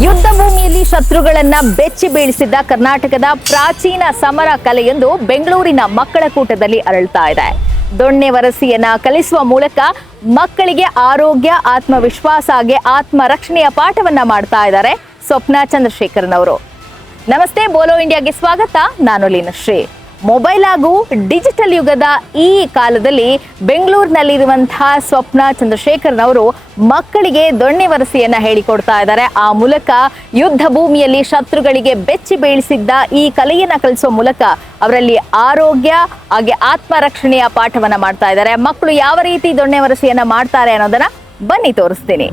ಯುದ್ಧ ಭೂಮಿಯಲ್ಲಿ ಶತ್ರುಗಳನ್ನ ಬೆಚ್ಚಿ ಬೀಳಿಸಿದ್ದ ಕರ್ನಾಟಕದ ಪ್ರಾಚೀನ ಸಮರ ಕಲೆಯೊಂದು ಬೆಂಗಳೂರಿನ ಮಕ್ಕಳ ಕೂಟದಲ್ಲಿ ಅರಳ್ತಾ ಇದೆ. ದೊಣ್ಣೆ ವರಸೆಯನ್ನ ಕಲಿಸುವ ಮೂಲಕ ಮಕ್ಕಳಿಗೆ ಆರೋಗ್ಯ, ಆತ್ಮವಿಶ್ವಾಸ ಹಾಗೆ ಆತ್ಮರಕ್ಷಣೆಯ ಪಾಠವನ್ನ ಮಾಡ್ತಾ ಇದ್ದಾರೆ ಸ್ವಪ್ನ ಚಂದ್ರಶೇಖರನ್ ಅವರು. ನಮಸ್ತೆ, ಬೋಲೋ ಇಂಡಿಯಾಗೆ ಸ್ವಾಗತ. ನಾನು ಲೀನಶ್ರೀ. ಮೊಬೈಲ್ ಹಾಗೂ ಡಿಜಿಟಲ್ ಯುಗದ ಈ ಕಾಲದಲ್ಲಿ ಬೆಂಗಳೂರಿನಲ್ಲಿರುವಂತಹ ಸ್ವಪ್ನ ಚಂದ್ರಶೇಖರನ್ ಅವರು ಮಕ್ಕಳಿಗೆ ದೊಣ್ಣೆ ವರಸೆಯನ್ನ ಹೇಳಿಕೊಡ್ತಾ ಇದ್ದಾರೆ. ಆ ಮೂಲಕ ಯುದ್ಧ ಭೂಮಿಯಲ್ಲಿ ಶತ್ರುಗಳಿಗೆ ಬೆಚ್ಚಿ ಬೀಳಿಸಿದ್ದ ಈ ಕಲೆಯನ್ನ ಕಲಿಸುವ ಮೂಲಕ ಅವರಲ್ಲಿ ಆರೋಗ್ಯ ಹಾಗೆ ಆತ್ಮರಕ್ಷಣೆಯ ಪಾಠವನ್ನ ಮಾಡ್ತಾ ಇದ್ದಾರೆ. ಮಕ್ಕಳು ಯಾವ ರೀತಿ ದೊಣ್ಣೆ ವರಸೆಯನ್ನ ಮಾಡ್ತಾರೆ ಅನ್ನೋದನ್ನ ಬನ್ನಿ ತೋರಿಸ್ತೀನಿ.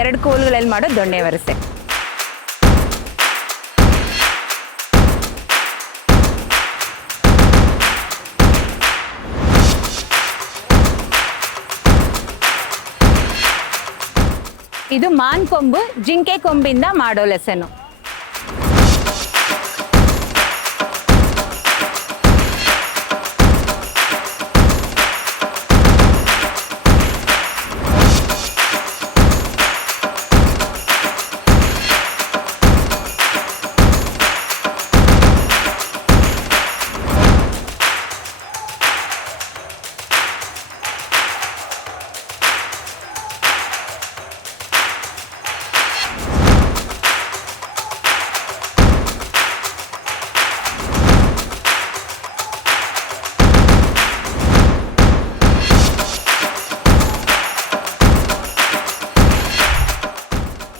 ಎರಡು ಕೋಲುಗಳಲ್ಲಿ ಮಾಡೋ ದೊಣ್ಣೆ ವರಸೆ. ಇದು ಮಾನ್ ಕೊಂಬು, ಜಿಂಕೆ ಕೊಂಬಿಂದ ಮಾಡೋ ಲೆಸನು.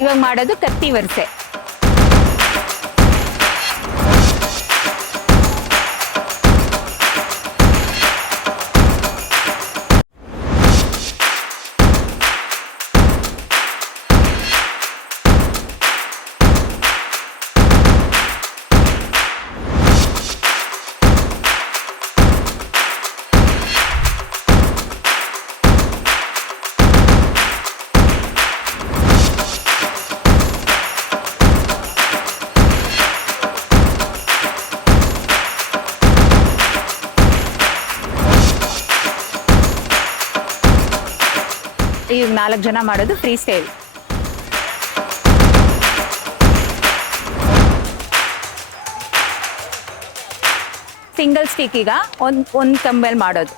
ಇವಾಗ ಮಾಡೋದು ಕತ್ತಿ ವರಸೆ. ಈಗ 4 ಜನ ಮಾಡೋದು ಫ್ರೀ ಸ್ಟೈಲ್. ಸಿಂಗಲ್ ಸ್ಟಿಕ್ ಈಗ ಒಂದ್ ಕಂಬಲ್ ಮಾಡೋದು.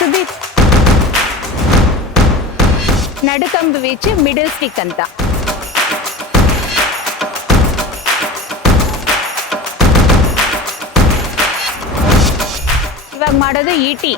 ಸುದೀಪ್, ನಡುಕಂಬು ವೀಚ್ ಮಿಡಲ್ ಸ್ಟಿಕ್ ಅಂತ. ಇವಾಗ ಮಾಡೋದು ಈಟಿ.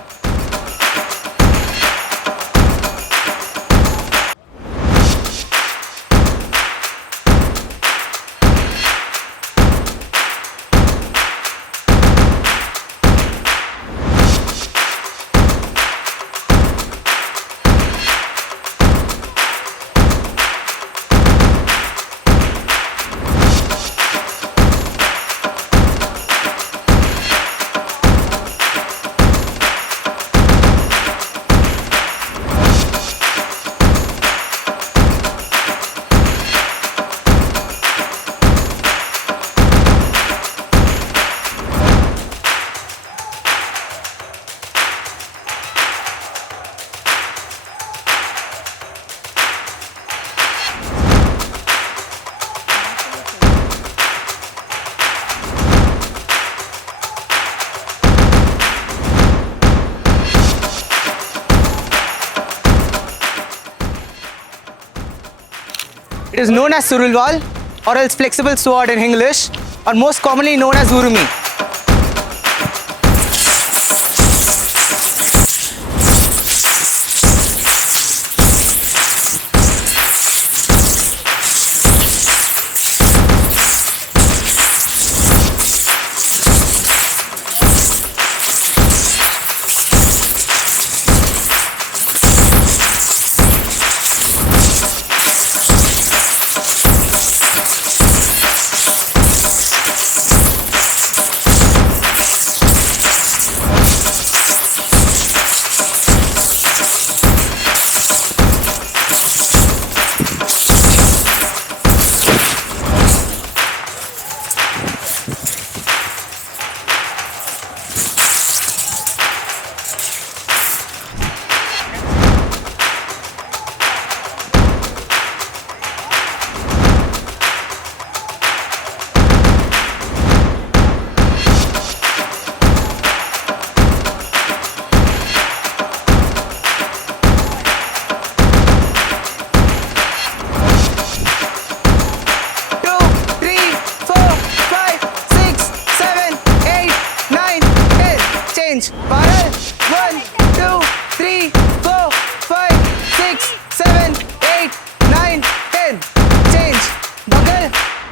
It is known as surulwal or else flexible sword in English, or most commonly known as urumi.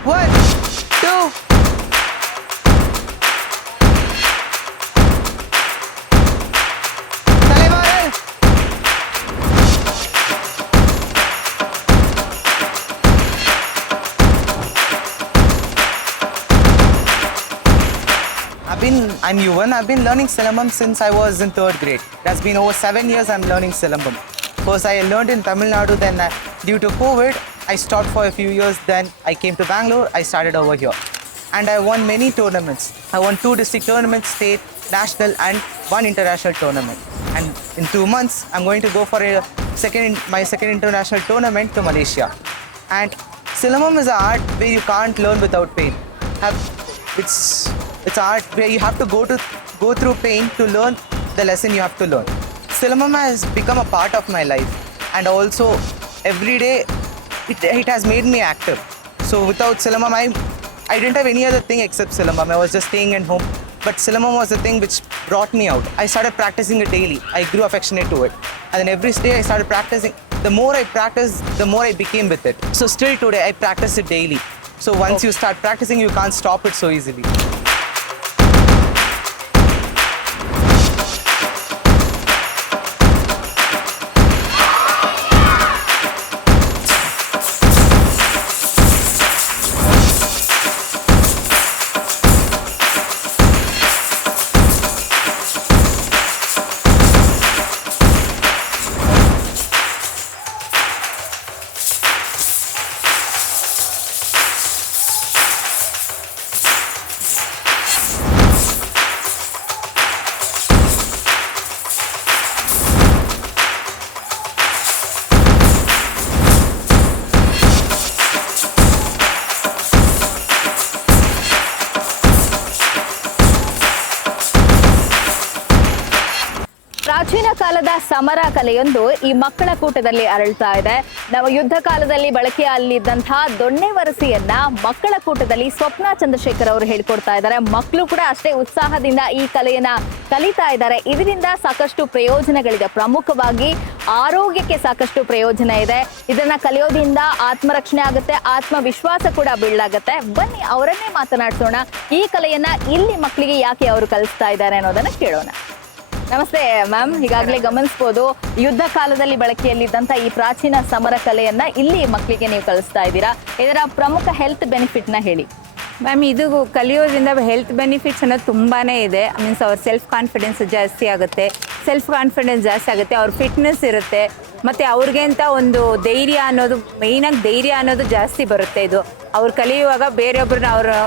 1, 2. தலைவாரல். I'm Yuvan. I've been learning Silambam since I was in 3rd grade. It has been over 7 years I'm learning Silambam. First I learned in Tamil Nadu, then due to COVID, I stopped for a few years. Then I came to Bangalore, I started over here. And I won many tournaments. I won 2 district tournaments, state, national and 1 international tournament. And in 2 months, I'm going to go for my second international tournament to Malaysia. And Silambam is an art where you can't learn without pain. It's art where you have to go through pain to learn the lesson you have to learn. Silambam has become a part of my life, and also every day it has made me active. So without Silambam, I didn't have any other thing except Silambam. I was just staying at home, but Silambam was the thing which brought me out. I started practicing it daily. I grew affectionate to it, and then every day I started practicing. The more I practiced, the more I became with it. So still today I practice it daily. So once you start practicing, you can't stop it so easily. ಪ್ರಾಚೀನ ಕಾಲದ ಸಮರ ಕಲೆಯೊಂದು ಈ ಮಕ್ಕಳ ಕೂಟದಲ್ಲಿ ಅರಳ್ತಾ ಇದೆ. ನಾವು ಯುದ್ಧ ಕಾಲದಲ್ಲಿ ಬಳಕೆಯಲ್ಲಿದ್ದಂತಹ ದೊಣ್ಣೆ ವರಸೆಯನ್ನ ಮಕ್ಕಳ ಕೂಟದಲ್ಲಿ ಸ್ವಪ್ನ ಚಂದ್ರಶೇಖರ್ ಅವರು ಹೇಳ್ಕೊಡ್ತಾ ಇದ್ದಾರೆ. ಮಕ್ಕಳು ಕೂಡ ಅಷ್ಟೇ ಉತ್ಸಾಹದಿಂದ ಈ ಕಲೆಯನ್ನ ಕಲಿತಾ ಇದ್ದಾರೆ. ಇದರಿಂದ ಸಾಕಷ್ಟು ಪ್ರಯೋಜನಗಳಿದೆ. ಪ್ರಮುಖವಾಗಿ ಆರೋಗ್ಯಕ್ಕೆ ಸಾಕಷ್ಟು ಪ್ರಯೋಜನ ಇದೆ. ಇದನ್ನ ಕಲಿಯೋದ್ರಿಂದ ಆತ್ಮರಕ್ಷಣೆ ಆಗುತ್ತೆ, ಆತ್ಮವಿಶ್ವಾಸ ಕೂಡ ಬೀಳಾಗುತ್ತೆ. ಬನ್ನಿ ಅವರನ್ನೇ ಮಾತನಾಡಿಸೋಣ. ಈ ಕಲೆಯನ್ನ ಇಲ್ಲಿ ಮಕ್ಕಳಿಗೆ ಯಾಕೆ ಅವರು ಕಲಿಸ್ತಾ ಇದ್ದಾರೆ ಅನ್ನೋದನ್ನ ಕೇಳೋಣ. ನಮಸ್ತೆ ಮ್ಯಾಮ್. ಈಗಾಗಲೇ ಗಮನಿಸಬಹುದು, ಯುದ್ಧ ಕಾಲದಲ್ಲಿ ಬಳಕೆಯಲ್ಲಿದ್ದಂಥ ಈ ಪ್ರಾಚೀನ ಸಮರ ಕಲೆಯನ್ನ ಇಲ್ಲಿ ಮಕ್ಕಳಿಗೆ ನೀವು ಕಲಿಸ್ತಾ ಇದ್ದೀರಾ. ಇದರ ಪ್ರಮುಖ ಹೆಲ್ತ್ ಬೆನಿಫಿಟ್ ನ ಹೇಳಿ ಮ್ಯಾಮ್. ಇದು ಕಲಿಯೋದ್ರಿಂದ ಹೆಲ್ತ್ ಬೆನಿಫಿಟ್ಸ್ ಅನ್ನೋದು ತುಂಬಾ ಇದೆ. ಮೀನ್ಸ್ ಅವ್ರ ಸೆಲ್ಫ್ ಕಾನ್ಫಿಡೆನ್ಸ್ ಜಾಸ್ತಿ ಆಗುತ್ತೆ, ಅವ್ರ ಫಿಟ್ನೆಸ್ ಇರುತ್ತೆ, ಮತ್ತು ಅವ್ರಿಗೆ ಅಂತ ಒಂದು ಧೈರ್ಯ ಅನ್ನೋದು, ಮೇಯ್ನಾಗಿ ಧೈರ್ಯ ಅನ್ನೋದು ಜಾಸ್ತಿ ಬರುತ್ತೆ. ಇದು ಅವ್ರು ಕಲಿಯುವಾಗ ಬೇರೆಯೊಬ್ಬರನ್ನ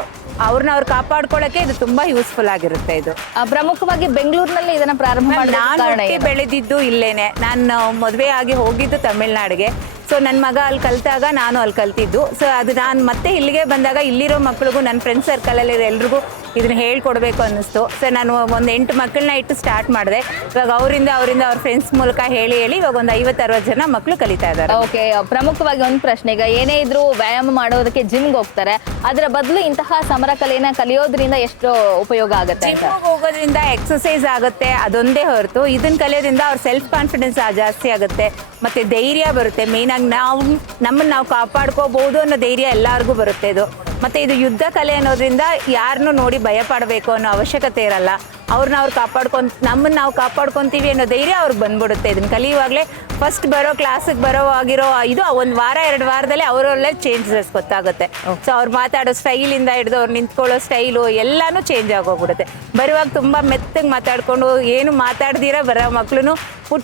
ಅವ್ರನ್ನ ಕಾಪಾಡ್ಕೊಳ್ಳೋಕೆ ಇದು ತುಂಬಾ ಯೂಸ್ಫುಲ್ ಆಗಿರುತ್ತೆ. ಇದು ಪ್ರಮುಖವಾಗಿ ಬೆಂಗಳೂರಿನಲ್ಲಿ ಇದನ್ನ ಪ್ರಾರಂಭ ಮಾಡಿ. ನಾನು ಬೆಳೆದಿದ್ದು ಇಲ್ಲೇನೆ. ನಾನು ಮದುವೆ ಆಗಿ ಹೋಗಿದ್ದು ತಮಿಳ್ನಾಡಿಗೆ. ಸೊ ನನ್ನ ಮಗ ಅಲ್ಲಿ ಕಲಿತಾಗ ನಾನು ಅಲ್ಲಿ ಕಲ್ತಿದ್ದು. ಸೊ ಅದು ನಾನು ಮತ್ತೆ ಇಲ್ಲಿಗೆ ಬಂದಾಗ ಇಲ್ಲಿರೋ ಮಕ್ಳಿಗೂ ನನ್ನ ಫ್ರೆಂಡ್ ಸರ್ಕಲಲ್ಲಿರೋ ಎಲ್ರಿಗೂ ಇದನ್ನ ಹೇಳ್ಕೊಡ್ಬೇಕು ಅನ್ನಿಸ್ತು. ಸೊ ನಾನು ಒಂದು 8 ಮಕ್ಕಳನ್ನ ಇಟ್ಟು ಸ್ಟಾರ್ಟ್ ಮಾಡಿದೆ. ಇವಾಗ ಅವರಿಂದ ಅವ್ರ ಫ್ರೆಂಡ್ಸ್ ಮೂಲಕ ಹೇಳಿ ಇವಾಗ ಒಂದು 50-60 ಜನ ಮಕ್ಕಳು ಕಲಿತಾ ಇದ್ದಾರೆ. ಓಕೆ, ಪ್ರಮುಖವಾಗಿ ಒಂದು ಪ್ರಶ್ನೆ, ಈಗ ಏನೇ ಇದ್ರು ವ್ಯಾಯಾಮ ಮಾಡೋದಕ್ಕೆ ಜಿಮ್ಗೆ ಹೋಗ್ತಾರೆ, ಅದರ ಬದಲು ಇಂತಹ ಸಮರ ಕಲೆಯನ್ನ ಕಲಿಯೋದ್ರಿಂದ ಎಷ್ಟು ಉಪಯೋಗ ಆಗುತ್ತೆ? ಜಿಮ್ಗೆ ಹೋಗೋದ್ರಿಂದ ಎಕ್ಸಸೈಸ್ ಆಗುತ್ತೆ, ಅದೊಂದೇ ಹೊರತು ಇದನ್ನ ಕಲಿಯೋದ್ರಿಂದ ಅವ್ರ ಸೆಲ್ಫ್ ಕಾನ್ಫಿಡೆನ್ಸ್ ಜಾಸ್ತಿ ಆಗುತ್ತೆ, ಮತ್ತೆ ಧೈರ್ಯ ಬರುತ್ತೆ. ಮೇಯ್ನಾಗಿ ನಮ್ಮನ್ನು ನಾವು ಕಾಪಾಡ್ಕೋಬಹುದು ಅನ್ನೋ ಧೈರ್ಯ ಎಲ್ಲರಿಗೂ ಬರುತ್ತೆ ಇದು. ಮತ್ತು ಇದು ಯುದ್ಧ ಕಲೆ ಅನ್ನೋದ್ರಿಂದ ಯಾರನ್ನೂ ನೋಡಿ ಭಯ ಪಡಬೇಕು ಅನ್ನೋ ಅವಶ್ಯಕತೆ ಇರಲ್ಲ. ನಮ್ಮನ್ನು ನಾವು ಕಾಪಾಡ್ಕೊತೀವಿ ಅನ್ನೋ ಧೈರ್ಯ ಅವ್ರಿಗೆ ಬಂದ್ಬಿಡುತ್ತೆ. ಇದನ್ನು ಕಲಿಯುವಾಗಲೇ ಫಸ್ಟ್ ಕ್ಲಾಸಿಗೆ ಆಗಿರೋ ಇದು 1 ವಾರ 2 ವಾರದಲ್ಲೇ ಅವರಲ್ಲೇ ಚೇಂಜಸ್ ಗೊತ್ತಾಗುತ್ತೆ. ಸೊ ಅವ್ರು ಮಾತಾಡೋ ಸ್ಟೈಲಿಂದ ಹಿಡಿದು ಅವ್ರು ನಿಂತ್ಕೊಳ್ಳೋ ಸ್ಟೈಲು ಎಲ್ಲನೂ ಚೇಂಜ್ ಆಗೋಗ್ಬಿಡುತ್ತೆ. ಬರುವಾಗ ತುಂಬ ಮೆತ್ತಗೆ ಮಾತಾಡ್ಕೊಂಡು ಏನು ಮಾತಾಡ್ದಿರ ಬರೋ ಮಕ್ಳು,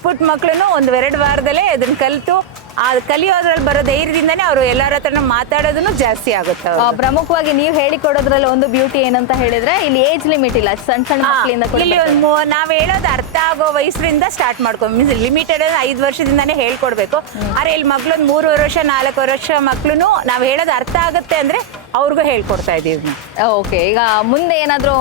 ಪುಟ್ ಮಕ್ಳು 1-2 ವಾರದಲ್ಲೇ ಇದನ್ನು ಕಲಿತು ಆ ಕಲಿಯೋದ್ರಲ್ಲಿ ಬರೋ ಧೈರ್ಯದಿಂದನೇ ಅವರು ಎಲ್ಲರ ಹತ್ರನೂ ಮಾತಾಡೋದನ್ನು ಜಾಸ್ತಿ ಆಗುತ್ತೆ. ಪ್ರಮುಖವಾಗಿ ನೀವು ಹೇಳಿಕೊಡೋದ್ರಲ್ಲಿ ಒಂದು ಬ್ಯೂಟಿ ಏನಂತ ಹೇಳಿದ್ರೆ ಇಲ್ಲಿ ಏಜ್ ಲಿಮಿಟ್ ಇಲ್ಲ. ಸಣ್ಣ ಮಕ್ಕಳಿಂದ ಇಲ್ಲಿ ನಾವು ಹೇಳೋದು ಅರ್ಥ ಆಗೋ ವಯಸ್ಸಿನಿಂದ ಸ್ಟಾರ್ಟ್ ಮಾಡ್ಕೊ. ಮೀನ್ಸ್ ಲಿಮಿಟೆಡ್ 5 ವರ್ಷದಿಂದಾನೇ ಹೇಳ್ಕೊಡ್ಬೇಕು. ಆದ್ರೆ ಇಲ್ಲಿ ಮಕ್ಳು 3 ವರ್ಷ 4 ವರ್ಷ ಮಕ್ಳು ನಾವು ಹೇಳೋದು ಅರ್ಥ ಆಗುತ್ತೆ ಅಂದ್ರೆ ಅವ್ರಿಗೂ ಹೇಳ್ಕೊಡ್ತಾ ಇದೀವಿ. ಓಕೆ, ಈಗ ಮುಂದೆ ಏನಾದರೂ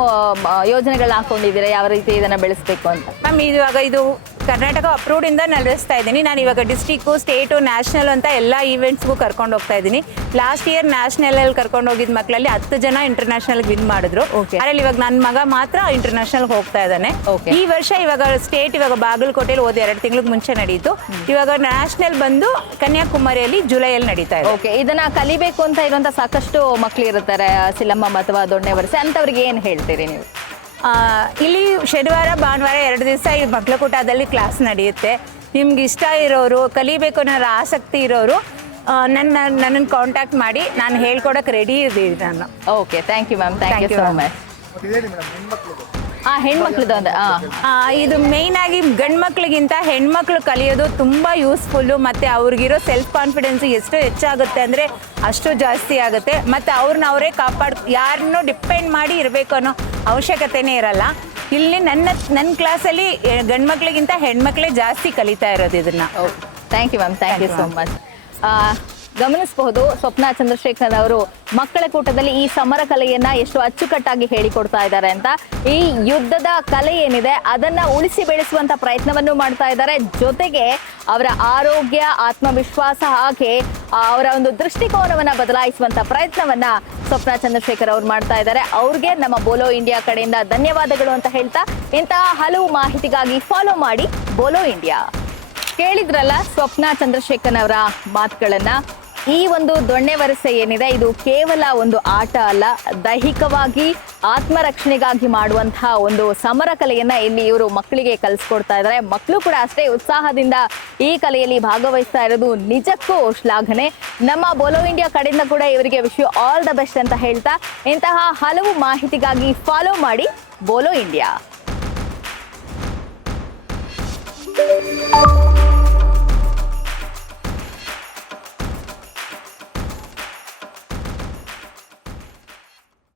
ಯೋಜನೆಗಳನ್ನ ಹಾಕೊಂಡಿದ್ದೀರಾ ಯಾವ ರೀತಿ ಇದನ್ನ ಬೆಳೆಸಬೇಕು ಅಂತ? ಮ್ಯಾಮ್ ಇವಾಗ ಇದು ಕರ್ನಾಟಕ ಅಪ್ರೂವ್ಡ್ ಇಂದ ನಡೆಸ್ತಾ ಇದ್ದೀನಿ. ನಾನು ಇವಾಗ ಡಿಸ್ಟ್ರಿಕ್ಕು, ಸ್ಟೇಟು, ನ್ಯಾಷನಲ್ ಅಂತ ಎಲ್ಲ ಈವೆಂಟ್ಸ್ಗೂ ಕರ್ಕೊಂಡು ಹೋಗ್ತಾ ಇದ್ದೀನಿ. ಲಾಸ್ಟ್ ಇಯರ್ ನ್ಯಾಷನಲ್ ಕರ್ಕೊಂಡು ಹೋಗಿದ್ದ ಮಕ್ಕಳಲ್ಲಿ 10 ಜನ ಇಂಟರ್ನ್ಯಾಷನಲ್ ವಿನ್ ಮಾಡಿದ್ರು. Okay. ಅದರಲ್ಲಿ ಇವಾಗ ನನ್ನ ಮಗ ಮಾತ್ರ ಇಂಟರ್ನ್ಯಾಷನಲ್ ಹೋಗ್ತಾ ಇದ್ದಾನೆ. Okay. ಈ ವರ್ಷ ಇವಾಗ ಸ್ಟೇಟ್ ಇವಾಗ ಬಾಗಲಕೋಟೆಯಲ್ಲಿ ಹೋದ 2 ತಿಂಗಳಿಗೆ ಮುಂಚೆ ನಡೀತು. ಇವಾಗ ನ್ಯಾಷನಲ್ ಬಂದು ಕನ್ಯಾಕುಮಾರಿಯಲ್ಲಿ ಜುಲೈಯಲ್ಲಿ ನಡೀತಾ ಇದೆ. ಓಕೆ, ಇದನ್ನ ಕಲಿಬೇಕು ಅಂತ ಇರುವಂತ ಸಾಕಷ್ಟು ಮಕ್ಳು ಇರ್ತಾರೆ, ಸಿಲಂಬಂ ಅಥವಾ ದೊಣ್ಣೆ ವರಸೆ ಅಂತವ್ರಿಗೆ ಏನ್ ಹೇಳ್ತೀರಿ ನೀವು? ಇಲ್ಲಿ ಶನಿವಾರ ಭಾನುವಾರ 2 ದಿವಸ ಈ ಮಕ್ಕಳಕೂಟದಲ್ಲಿ ಕ್ಲಾಸ್ ನಡೆಯುತ್ತೆ. ನಿಮ್ಗೆ ಇಷ್ಟ ಇರೋರು, ಕಲಿಬೇಕು ಅನ್ನೋ ಆಸಕ್ತಿ ಇರೋರು ನನ್ನನ್ನು ಕಾಂಟ್ಯಾಕ್ಟ್ ಮಾಡಿ, ನಾನು ಹೇಳ್ಕೊಡಕ್ಕೆ ರೆಡಿ ಇದ್ದೀನಿ ನಾನು. Okay, thank you ma'am, thank you Thank you, so ma'am. Much. ಹೆಣ್ಮಕ್ಳದ್ದು ಅಂದ್ರೆ ಇದು ಮೇಯ್ನ್ ಆಗಿ ಗಂಡು ಮಕ್ಳಿಗಿಂತ ಹೆಣ್ಮಕ್ಳು ಕಲಿಯೋದು ತುಂಬ ಯೂಸ್ಫುಲ್ಲು. ಮತ್ತು ಅವ್ರಿಗಿರೋ ಸೆಲ್ಫ್ ಕಾನ್ಫಿಡೆನ್ಸ್ ಎಷ್ಟು ಹೆಚ್ಚಾಗುತ್ತೆ ಅಂದರೆ ಅಷ್ಟು ಜಾಸ್ತಿ ಆಗುತ್ತೆ. ಮತ್ತು ಅವ್ರನ್ನ ಅವರೇ ಯಾರನ್ನೂ ಡಿಪೆಂಡ್ ಮಾಡಿ ಇರಬೇಕು ಅನ್ನೋ ಅವಶ್ಯಕತೆನೇ ಇರಲ್ಲ. ಇಲ್ಲಿ ನನ್ನ ಕ್ಲಾಸಲ್ಲಿ ಗಂಡು ಮಕ್ಳಿಗಿಂತ ಹೆಣ್ಮಕ್ಳೇ ಜಾಸ್ತಿ ಕಲಿತಾ ಇರೋದು ಇದನ್ನು. Thank you ma'am, thank you so much. ಗಮನಿಸಬಹುದು, ಸ್ವಪ್ನ ಚಂದ್ರಶೇಖರ್ ಅವರು ಮಕ್ಕಳ ಕೂಟದಲ್ಲಿ ಈ ಸಮರ ಕಲೆಯನ್ನ ಎಷ್ಟು ಅಚ್ಚುಕಟ್ಟಾಗಿ ಹೇಳಿಕೊಡ್ತಾ ಇದ್ದಾರೆ ಅಂತ. ಈ ಯುದ್ಧದ ಕಲೆ ಏನಿದೆ ಅದನ್ನ ಉಳಿಸಿ ಬೆಳೆಸುವಂತ ಪ್ರಯತ್ನವನ್ನು ಮಾಡ್ತಾ ಇದ್ದಾರೆ. ಜೊತೆಗೆ ಅವರ ಆರೋಗ್ಯ, ಆತ್ಮವಿಶ್ವಾಸ ಹಾಗೆ ಅವರ ಒಂದು ದೃಷ್ಟಿಕೋನವನ್ನ ಬದಲಾಯಿಸುವಂತ ಪ್ರಯತ್ನವನ್ನ ಸ್ವಪ್ನ ಚಂದ್ರಶೇಖರ್ ಅವ್ರು ಮಾಡ್ತಾ ಇದ್ದಾರೆ. ಅವ್ರಿಗೆ ನಮ್ಮ ಬೋಲೋ ಇಂಡಿಯಾ ಕಡೆಯಿಂದ ಧನ್ಯವಾದಗಳು ಅಂತ ಹೇಳ್ತಾ, ಇಂತಹ ಹಲವು ಮಾಹಿತಿಗಾಗಿ ಫಾಲೋ ಮಾಡಿ ಬೋಲೋ ಇಂಡಿಯಾ. ಕೇಳಿದ್ರಲ್ಲ ಸ್ವಪ್ನ ಚಂದ್ರಶೇಖರ್ ಅವರ ಮಾತುಗಳನ್ನ. ಈ ಒಂದು ದೊಣ್ಣೆ ವರಸೆ ಏನಿದೆ ಇದು ಕೇವಲ ಒಂದು ಆಟ ಅಲ್ಲ, ದೈಹಿಕವಾಗಿ ಆತ್ಮರಕ್ಷಣೆಗಾಗಿ ಮಾಡುವಂತಹ ಒಂದು ಸಮರ ಕಲೆಯನ್ನ ಇಲ್ಲಿ ಇವರು ಮಕ್ಕಳಿಗೆ ಕಲಿಸ್ಕೊಡ್ತಾ ಇದ್ದಾರೆ. ಮಕ್ಕಳು ಕೂಡ ಅಷ್ಟೇ ಉತ್ಸಾಹದಿಂದ ಈ ಕಲೆಯಲ್ಲಿ ಭಾಗವಹಿಸ್ತಾ ಇರೋದು ನಿಜಕ್ಕೂ ಶ್ಲಾಘನೆ. ನಮ್ಮ ಬೋಲೋ ಇಂಡಿಯಾ ಕಡೆಯಿಂದ ಕೂಡ ಇವರಿಗೆ wish you all the best ಅಂತ ಹೇಳ್ತಾ, ಇಂತಹ ಹಲವು ಮಾಹಿತಿಗಾಗಿ ಫಾಲೋ ಮಾಡಿ ಬೋಲೋ ಇಂಡಿಯಾ.